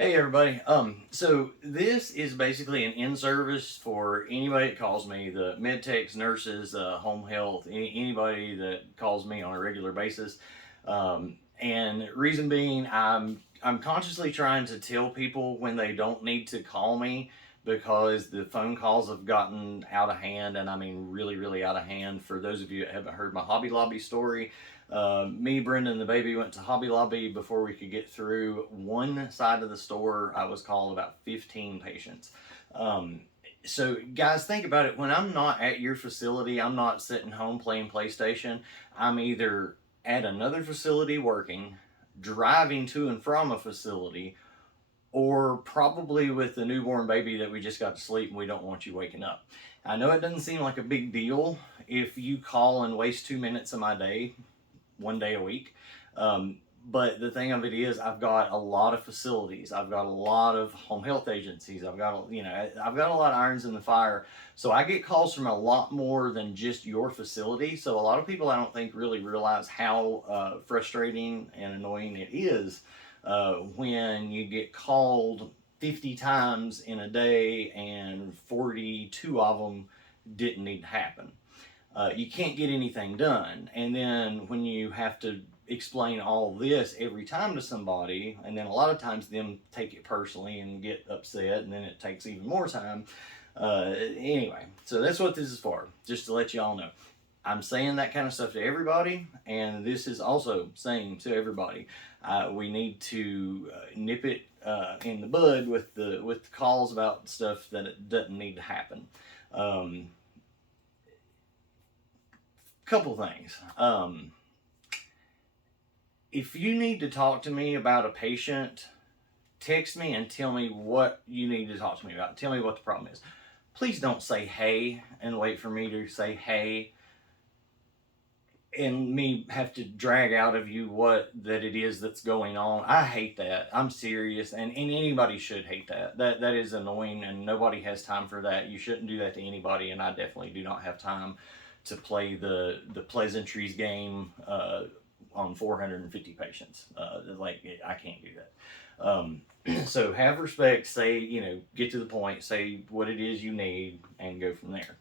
Hey everybody. So this is basically an in-service for anybody that calls me, the MedTechs, nurses, home health, anybody that calls me on a regular basis. And reason being, I'm consciously trying to tell people when they don't need to call me because the phone calls have gotten out of hand, and I mean really, really out of hand. For those of you that haven't heard my Hobby Lobby story, me, Brenda, and the baby went to Hobby Lobby before we could get through one side of the store. I was called about 15 patients. So, guys, think about it. When I'm not at your facility, I'm not sitting home playing PlayStation. I'm either at another facility working, driving to and from a facility, or probably with the newborn baby that we just got to sleep and we don't want you waking up. I know it doesn't seem like a big deal if you call and waste 2 minutes of my day, one day a week. But the thing of it is, I've got a lot of facilities. I've got a lot of home health agencies. I've got a lot of irons in the fire. So I get calls from a lot more than just your facility. So a lot of people, I don't think, really realize how frustrating and annoying it is when you get called 50 times in a day and 42 of them didn't need to happen. You can't get anything done. And then when you have to explain all this every time to somebody, and then a lot of times them take it personally and get upset, and then it takes even more time. Anyway, so that's what this is for, just to let you all know. I'm saying that kind of stuff to everybody, and this is also saying to everybody, we need to nip it in the bud with the calls about stuff that it doesn't need to happen. Couple things. If you need to talk to me about a patient, text me and tell me what you need to talk to me about. Tell me what the problem is. Please don't say hey and wait for me to say hey and me have to drag out of you what that it is that's going on. I hate that. I'm serious, and anybody should hate that. That is annoying, and nobody has time for that. You shouldn't do that to anybody, and I definitely do not have time to play the pleasantries game on 450 patients. I can't do that. So have respect. Say, get to the point. Say what it is you need, and go from there.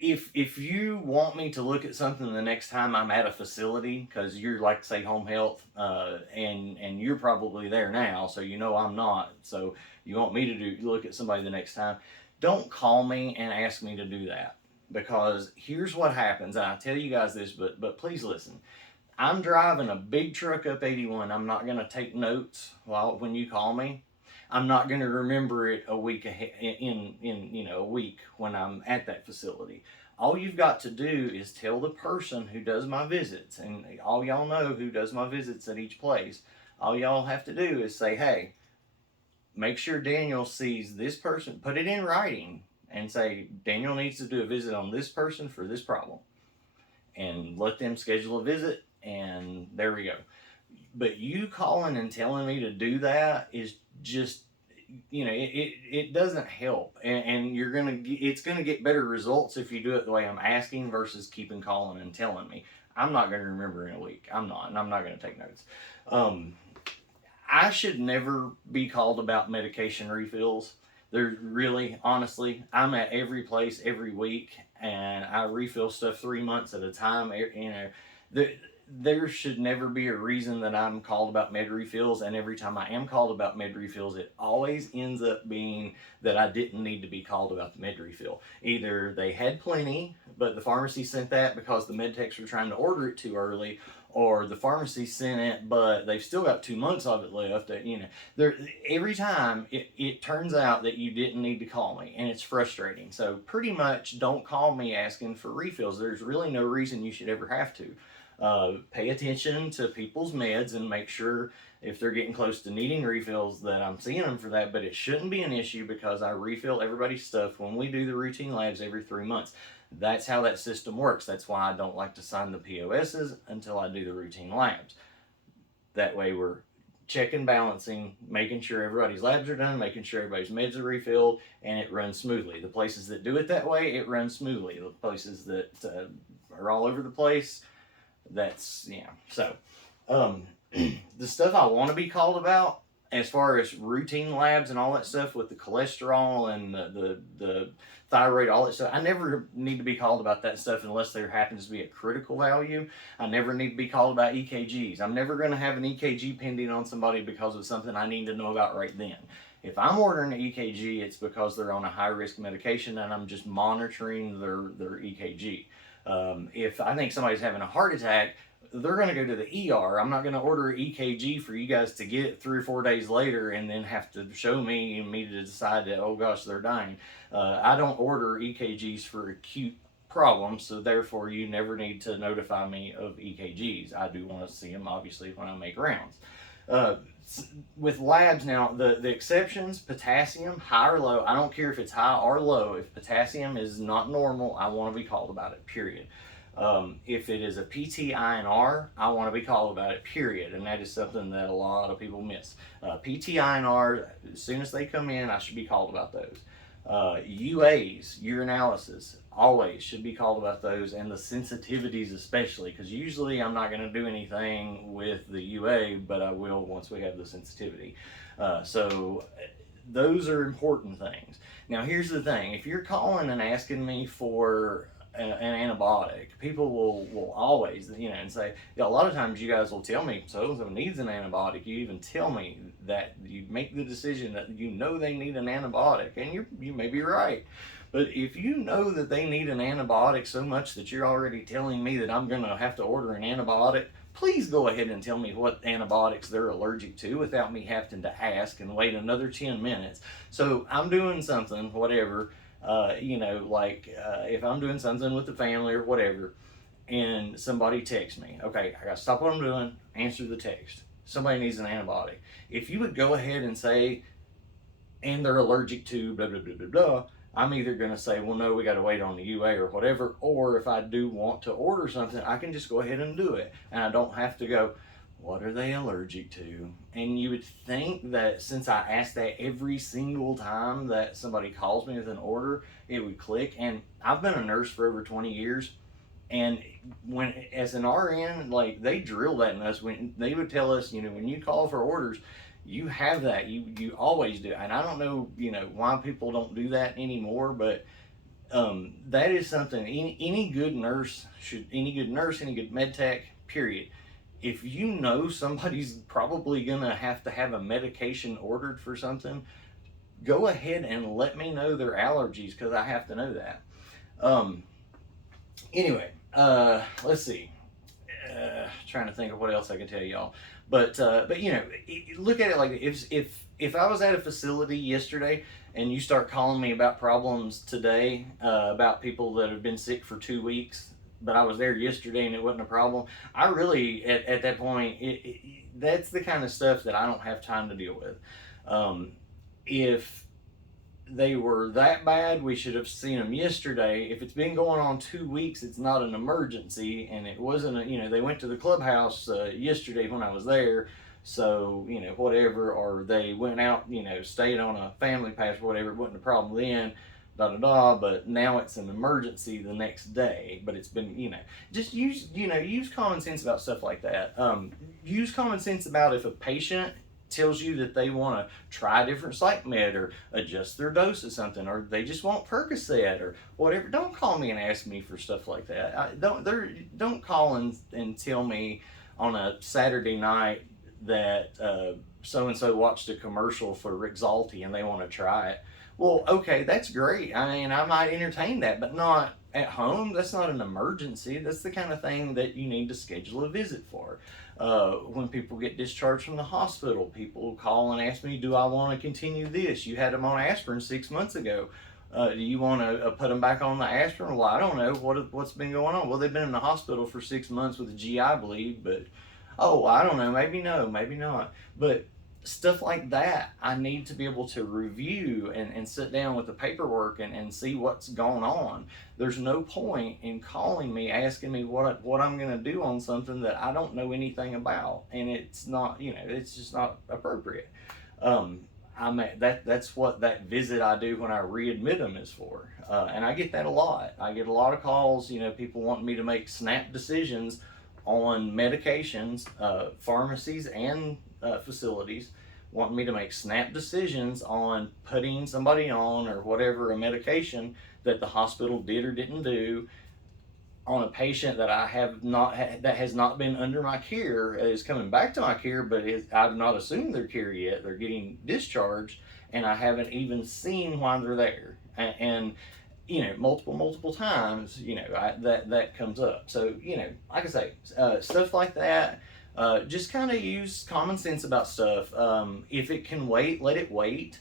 If you want me to look at something the next time I'm at a facility, because you're like, say, home health, and you're probably there now, so I'm not. So you want me to look at somebody the next time, don't call me and ask me to do that, because here's what happens. And I tell you guys this, but please listen. I'm driving a big truck up 81. I'm not going to take notes when you call me. I'm not going to remember it a week ahead, in a week when I'm at that facility. All you've got to do is tell the person who does my visits, and all y'all know who does my visits at each place. All y'all have to do is say, hey, make sure Daniel sees this person, put it in writing, and say, Daniel needs to do a visit on this person for this problem. And let them schedule a visit, and there we go. But you calling and telling me to do that is just, it doesn't help. And it's gonna get better results if you do it the way I'm asking versus keeping calling and telling me. I'm not gonna remember in a week. I'm not, and I'm not gonna take notes. I should never be called about medication refills. There's really, honestly, I'm at every place every week, and I refill stuff 3 months at a time. There should never be a reason that I'm called about med refills, and every time I am called about med refills, it always ends up being that I didn't need to be called about the med refill. Either they had plenty, but the pharmacy sent that because the MedTechs were trying to order it too early, or the pharmacy sent it, but they've still got 2 months of it left. Every time it turns out that you didn't need to call me, and it's frustrating. So pretty much don't call me asking for refills. There's really no reason you should ever have to. Pay attention to people's meds and make sure if they're getting close to needing refills that I'm seeing them for that, but it shouldn't be an issue because I refill everybody's stuff when we do the routine labs every 3 months. That's how that system works. That's why I don't like to sign the POSs until I do the routine labs. That way we're checking, balancing, making sure everybody's labs are done, making sure everybody's meds are refilled, and it runs smoothly. The places that do it that way, it runs smoothly. The places that are all over the place, that's. So The stuff I want to be called about, as far as routine labs and all that stuff with the cholesterol and the thyroid, all that stuff, I never need to be called about that stuff unless there happens to be a critical value. I never need to be called about EKGs. I'm never going to have an EKG pending on somebody because of something I need to know about right then. If I'm ordering an EKG, it's because they're on a high risk medication and I'm just monitoring their EKG. If I think somebody's having a heart attack, they're going to go to the ER. I'm not going to order an EKG for you guys to get 3 or 4 days later and then have to show me and me to decide that, oh gosh, they're dying. I don't order EKGs for acute problems, so therefore you never need to notify me of EKGs. I do want to see them, obviously, when I make rounds. With labs now, the exceptions, potassium, high or low, I don't care if it's high or low. If potassium is not normal, I want to be called about it, period. If it is a PT-INR, I want to be called about it, period. And that is something that a lot of people miss. PT-INR, as soon as they come in, I should be called about those. UAs, urinalysis, always should be called about those, and the sensitivities especially, because usually I'm not going to do anything with the UA, but I will once we have the sensitivity. So those are important things. Now here's the thing, if you're calling and asking me for an antibiotic, people will always, and say, a lot of times you guys will tell me so needs an antibiotic. You even tell me that you make the decision that you know they need an antibiotic, and you may be right. But if you know that they need an antibiotic so much that you're already telling me that I'm going to have to order an antibiotic, please go ahead and tell me what antibiotics they're allergic to without me having to ask and wait another 10 minutes. So I'm doing something, whatever, if I'm doing something with the family or whatever, and somebody texts me, okay, I got to stop what I'm doing, answer the text. Somebody needs an antibiotic. If you would go ahead and say, and they're allergic to blah, blah, blah, blah, blah, I'm either going to say, well, no, we got to wait on the UA or whatever, or if I do want to order something, I can just go ahead and do it. And I don't have to go, what are they allergic to? And you would think that since I ask that every single time that somebody calls me with an order, it would click. And I've been a nurse for over 20 years. And when, as an RN, like, they drill that in us. When they would tell us, when you call for orders, you have that, you always do. And I don't know, why people don't do that anymore, but that is something any good nurse, any good MedTech, period. If you know somebody's probably gonna have to have a medication ordered for something, go ahead and let me know their allergies, because I have to know that. Anyway, let's see. Trying to think of what else I can tell y'all. But look at it like, if I was at a facility yesterday and you start calling me about problems today, about people that have been sick for 2 weeks, but I was there yesterday and it wasn't a problem, I really, at that point, that's the kind of stuff that I don't have time to deal with. If they were that bad, we should have seen them yesterday. If it's been going on 2 weeks, it's not an emergency, and it wasn't they went to the clubhouse yesterday when I was there, so whatever, or they went out, stayed on a family pass or whatever, it wasn't a problem then, but now it's an emergency the next day. But it's been, just use common sense about stuff like that. Use common sense about if a patient tells you that they want to try a different psych med or adjust their dose of something, or they just want Percocet or whatever. Don't call me and ask me for stuff like that. Don't call and tell me on a Saturday night that so and so watched a commercial for Rexalti and they want to try it. Well, okay, that's great. I mean, I might entertain that, but not at home. That's not an emergency. That's the kind of thing that you need to schedule a visit for. When people get discharged from the hospital, people call and ask me, do I want to continue this? You had them on aspirin 6 months ago. Do you want to put them back on the aspirin? Well, I don't know. What's been going on? Well, they've been in the hospital for 6 months with a GI bleed, but, I don't know. Maybe no, maybe not. But stuff like that, I need to be able to review and sit down with the paperwork and see what's going on. There's no point in calling me, asking me what I'm going to do on something that I don't know anything about, and it's not, it's just not appropriate. That's what that visit I do when I readmit them is for, and I get that a lot. I get a lot of calls, people wanting me to make snap decisions on medications, pharmacies and facilities wanting me to make snap decisions on putting somebody on or whatever a medication that the hospital did or didn't do on a patient that I have not that has not been under my care, is coming back to my care, but I've not assumed their care yet. They're getting discharged, and I haven't even seen why they're there. And you know, multiple times, you know, that comes up. So you know, like I say, stuff like that. Just kind of use common sense about stuff. If it can wait, let it wait.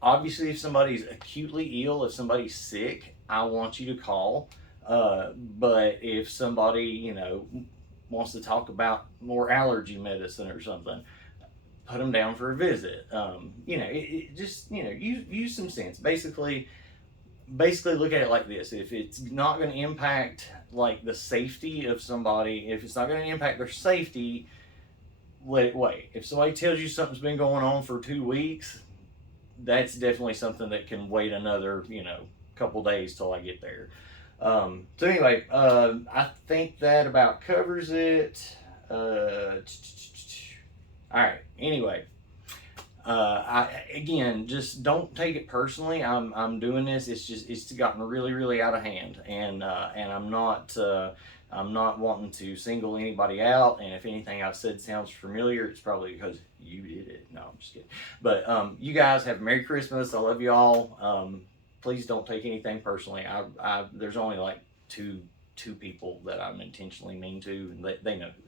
Obviously, if somebody's acutely ill, if somebody's sick, I want you to call. But if somebody, you know, wants to talk about more allergy medicine or something, put them down for a visit. You know, it just, you know, use some sense. Basically look at it like this: if it's not going to impact like the safety of somebody, if it's not going to impact their safety, let it wait. If somebody tells you something's been going on for 2 weeks, that's definitely something that can wait another, you know, couple days till I get there. So anyway, I think that about covers it. All right. Anyway, again, just don't take it personally. I'm doing this. It's gotten really out of hand, and I'm not wanting to single anybody out. And if anything I've said sounds familiar, it's probably because you did it. No, I'm just kidding. But you guys have a Merry Christmas. I love you all. Please don't take anything personally. There's only like two people that I'm intentionally mean to, and they know who